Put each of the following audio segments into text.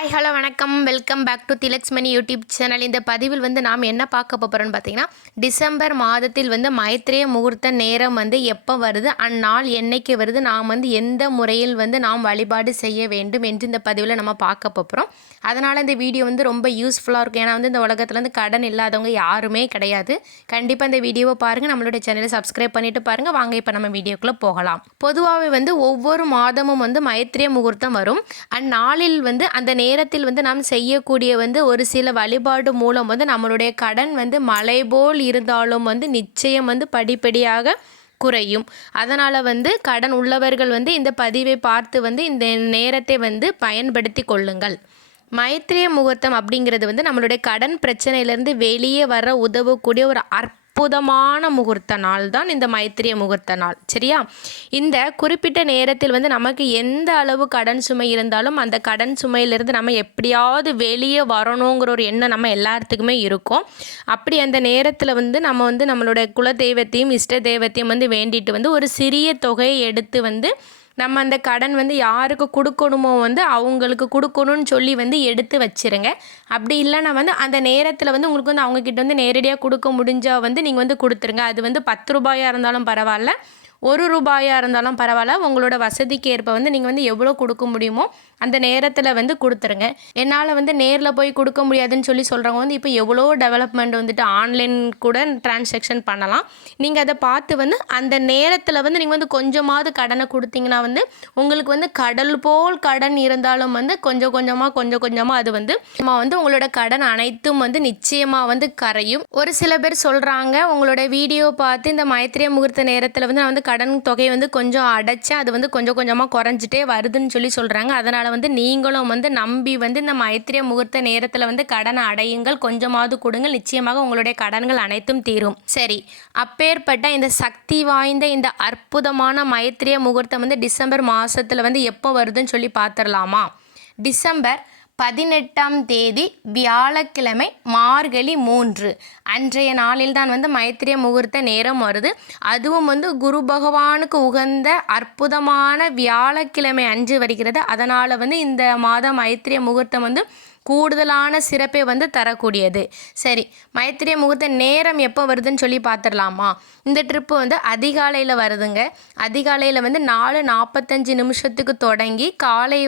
Hi hello வணக்கம் welcome back to Thilaksmani YouTube channel. இந்த பதிவில் நாம் என்ன பார்க்க போகிறோன்னு பார்த்தீங்கன்னா, டிசம்பர் மாதத்தில் மைத்ரேய முகூர்த்த நேரம் எப்போ வருது, அந்நாள் என்னைக்கு வருது, நாம் எந்த முறையில் நாம் வழிபாடு செய்ய வேண்டும் என்று இந்த பதிவில் நம்ம பார்க்க போகிறோம். அதனால் இந்த வீடியோ ரொம்ப யூஸ்ஃபுல்லாக இருக்கும். ஏன்னா இந்த உலகத்தில் கடன் இல்லாதவங்க யாருமே கிடையாது. கண்டிப்பாக இந்த வீடியோவை பாருங்கள், நம்மளுடைய சேனலை சப்ஸ்கிரைப் பண்ணிவிட்டு பாருங்கள். வாங்க இப்போ நம்ம வீடியோக்குள்ளே போகலாம். பொதுவாகவே ஒவ்வொரு மாதமும் மைத்ரேய முகூர்த்தம் வரும். அந்நாளில் அந்த நேரத்தில் நாம் செய்யக்கூடிய ஒரு சில வழிபாடு மூலம் நம்மளுடைய கடன் மலை போல் இருந்தாலும் நிச்சயம் படிப்படியாக குறையும். அதனால் கடன் உள்ளவர்கள் இந்த பதிவை பார்த்து இந்த நேரத்தை பயன்படுத்தி கொள்ளுங்கள். மைத்ரேய முகூர்த்தம் அப்படிங்கிறது நம்மளுடைய கடன் பிரச்சனையிலேருந்து வெளியே வர உதவக்கூடிய ஒரு அற்புதமான முகூர்த்த நாள் தான் இந்த மைத்ரேய முகூர்த்த நாள். சரியா? இந்த குறிப்பிட்ட நேரத்தில் நமக்கு எந்த அளவு கடன் சுமை இருந்தாலும் அந்த கடன் சுமையிலிருந்து நம்ம எப்படியாவது வெளியே வரணுங்கிற ஒரு எண்ணம் நம்ம எல்லாத்துக்குமே இருக்கும். அப்படி அந்த நேரத்தில் நம்ம நம்மளுடைய குல தெய்வத்தையும் இஷ்ட தெய்வத்தையும் வேண்டிட்டு ஒரு சிறிய தொகையை எடுத்து நம்ம அந்த கடன் யாருக்கு கொடுக்கணுமோ அவங்களுக்கு கொடுக்கணும்னு சொல்லி எடுத்து வச்சுருங்க. அப்படி இல்லைன்னா அந்த நேரத்தில் உங்களுக்கு அவங்கக்கிட்ட நேரடியாக கொடுக்க முடிஞ்சால் நீங்கள் கொடுத்துருங்க. அது 10 ரூபாயாக இருந்தாலும் பரவாயில்ல, 1 ரூபாயாக இருந்தாலும் பரவாயில்ல. உங்களோட வசதிக்கு ஏற்ப நீங்கள் எவ்வளோ கொடுக்க முடியுமோ அந்த நேரத்தில் கொடுத்துருங்க. என்னால் நேரில் போய் கொடுக்க முடியாதுன்னு சொல்லி சொல்கிறவங்க இப்போ எவ்வளோ டெவலப்மெண்ட் ஆன்லைன் கூட டிரான்சாக்ஷன் பண்ணலாம். நீங்கள் அதை பார்த்து அந்த நேரத்தில் நீங்கள் கொஞ்சமாவது கடனை கொடுத்தீங்கன்னா உங்களுக்கு கடல் போல் கடன் இருந்தாலும் கொஞ்சம் கொஞ்சமாக அது உங்களோட கடன் அனைத்தும் நிச்சயமாக கரையும். ஒரு சில பேர் சொல்கிறாங்க, உங்களோட வீடியோ பார்த்து இந்த மைத்ரேய முகூர்த்த நேரத்தில் நான் கடன் தொகை கொஞ்சம் அடைச்சேன், அது கொஞ்சம் கொஞ்சமாக குறைஞ்சிட்டே வருதுன்னு சொல்லி சொல்கிறாங்க. அதனால் நீங்களும் நம்பி இந்த மைத்ரேய முகூர்த்த நேரத்தில் கடனை அடையுங்கள். கொஞ்சமாவது கொடுங்க, நிச்சயமாக உங்களுடைய கடன்கள் அனைத்தும் தீரும். சரி, அப்பேற்பட்ட இந்த சக்தி வாய்ந்த இந்த அற்புதமான மைத்ரேய முகூர்த்தம் டிசம்பர் மாதத்தில் எப்போ வருதுன்னு சொல்லி பார்த்துடலாமா? டிசம்பர் 18ஆம் தேதி வியாழக்கிழமை மார்கழி 3 அன்றைய நாளில்தான் மைத்ரேய முகூர்த்த நேரம் வருது. அதுவும் குரு பகவானுக்கு உகந்த அற்புதமான வியாழக்கிழமை அன்று வருகிறது. அதனால் இந்த மாதம் மைத்ரேய முகூர்த்தம் கூடுதலான சிறப்பை தரக்கூடியது. சரி, மைத்ரேய முகூர்த்த நேரம் எப்போ வருதுன்னு சொல்லி பார்த்துடலாமா? இந்த ட்ரிப்பு அதிகாலையில் வருதுங்க. அதிகாலையில் 4:45 நிமிஷத்துக்கு தொடங்கி காலை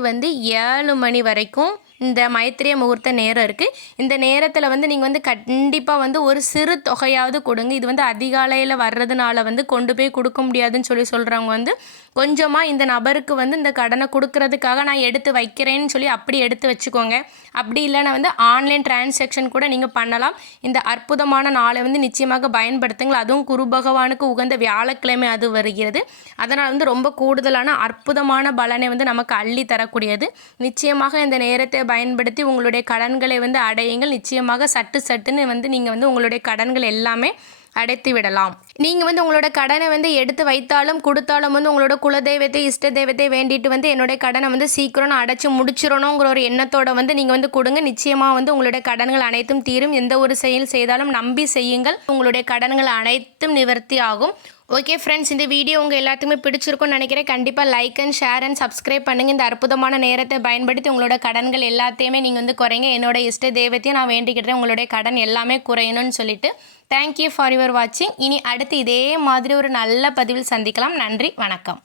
7 மணி வரைக்கும் இந்த மைத்ரேய முகூர்த்த நேரம் இருக்குது. இந்த நேரத்தில் நீங்கள் கண்டிப்பாக ஒரு சிறு தொகையாவது கொடுங்க. இது அதிகாலையில் வர்றதுனால கொண்டு போய் கொடுக்க முடியாதுன்னு சொல்லி சொல்கிறவங்க கொஞ்சமாக இந்த நபருக்கு இந்த கடனை கொடுக்கறதுக்காக நான் எடுத்து வைக்கிறேன்னு சொல்லி அப்படி எடுத்து வச்சுக்கோங்க. அப்படி இல்லைன்னா ஆன்லைன் டிரான்சாக்ஷன் கூட நீங்கள் பண்ணலாம். இந்த அற்புதமான நாளை நிச்சயமாக பயன்படுத்துங்கள். அதுவும் குரு பகவானுக்கு உகந்த வியாழக்கிழமை அது வருகிறது. அதனால் ரொம்ப கூடுதலான அற்புதமான பலனை நமக்கு அள்ளி தரக்கூடியது. நிச்சயமாக இந்த நேரத்தை பயன்படுத்தி உங்களுடைய கடன்களை அடையுங்கள். நிச்சயமாக சட்டுன்னு நீங்கள் உங்களுடைய கடன்கள் எல்லாமே அடைத்து விடலாம். நீங்கள் உங்களோட கடனை எடுத்து வைத்தாலும் கொடுத்தாலும் உங்களோட குலதெய்வத்தை இஷ்ட தெய்வத்தை வேண்டிட்டு என்னுடைய கடனை சீக்கிரம் அடைச்சி முடிச்சிடணுங்கிற ஒரு எண்ணத்தோட நீங்கள் கொடுங்க. நிச்சயமாக உங்களுடைய கடன்கள் அனைத்தும் தீரும். எந்த ஒரு செயல் செய்தாலும் நம்பி செய்யுங்கள். உங்களுடைய கடன்கள் அனைத்தும் நிவர்த்தி ஆகும். ஓகே ஃப்ரெண்ட்ஸ், இந்த வீடியோ உங்கள் எல்லாத்துக்குமே பிடிச்சிருக்கும்னு நினைக்கிறேன். கண்டிப்பாக like and share and subscribe பண்ணுங்கள். இந்த அற்புதமான நேரத்தை பயன்படுத்தி உங்களோட கடன்கள் எல்லாத்தையுமே நீங்கள் குறைங்க. என்னோட இஷ்ட தெய்வத்தையும் நான் வேண்டிக்கிட்டேன் உங்களுடைய கடன் எல்லாமே குறையணும்னு சொல்லிட்டு. தேங்க்யூ ஃபார் யுவர் வாட்சிங். இனி அடுத்து இதே மாதிரி ஒரு நல்ல பதிவில் சந்திக்கலாம். நன்றி, வணக்கம்.